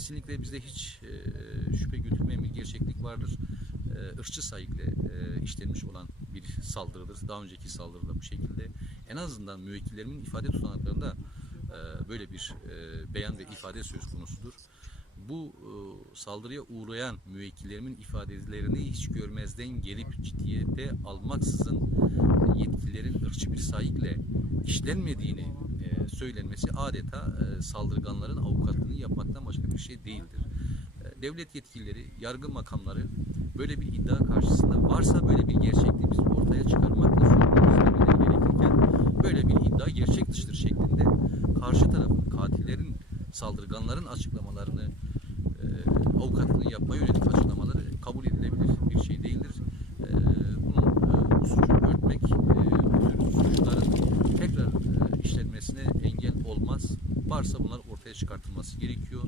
kesinlikle bizde hiç e, şüphe götürmeyen bir gerçeklik vardır. E, ırkçı sayıkla e, işlenmiş olan bir saldırıdır. Daha önceki saldırıda bu şekilde. En azından müvekkillerimin ifade tutanaklarında e, böyle bir e, beyan ve ifade söz konusudur. Bu e, saldırıya uğrayan müvekkillerimin ifadelerini hiç görmezden gelip ciddiyete almaksızın yetkililerin ırkçı bir sayıkla işlenmediğini e, söylenmesi adeta e, saldırganların avukatlığını yapmaktan değildir. E, devlet yetkilileri, yargı makamları böyle bir iddia karşısında varsa böyle bir gerçekliği biz ortaya çıkarmakla sorumluyuz demeleri gerekirken böyle bir iddia gerçek dışıdır şeklinde karşı tarafın, katillerin, saldırganların açıklamalarını e, avukatlığını yapmaya yönelik açıklamaları kabul edilebilir bir şey değildir. E, bunun e, suçu örtmek, bu suçların tekrar işlenmesine engel olmaz. Varsa bunlar ortaya çıkartılması gerekiyor.